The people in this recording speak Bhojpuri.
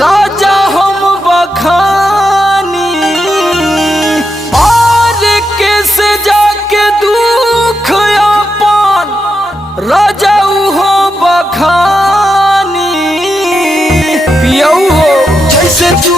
राजा हम बखानी और कैसे जाके दुख अपन राजा हो बखानी पियऊ हो जैसे तू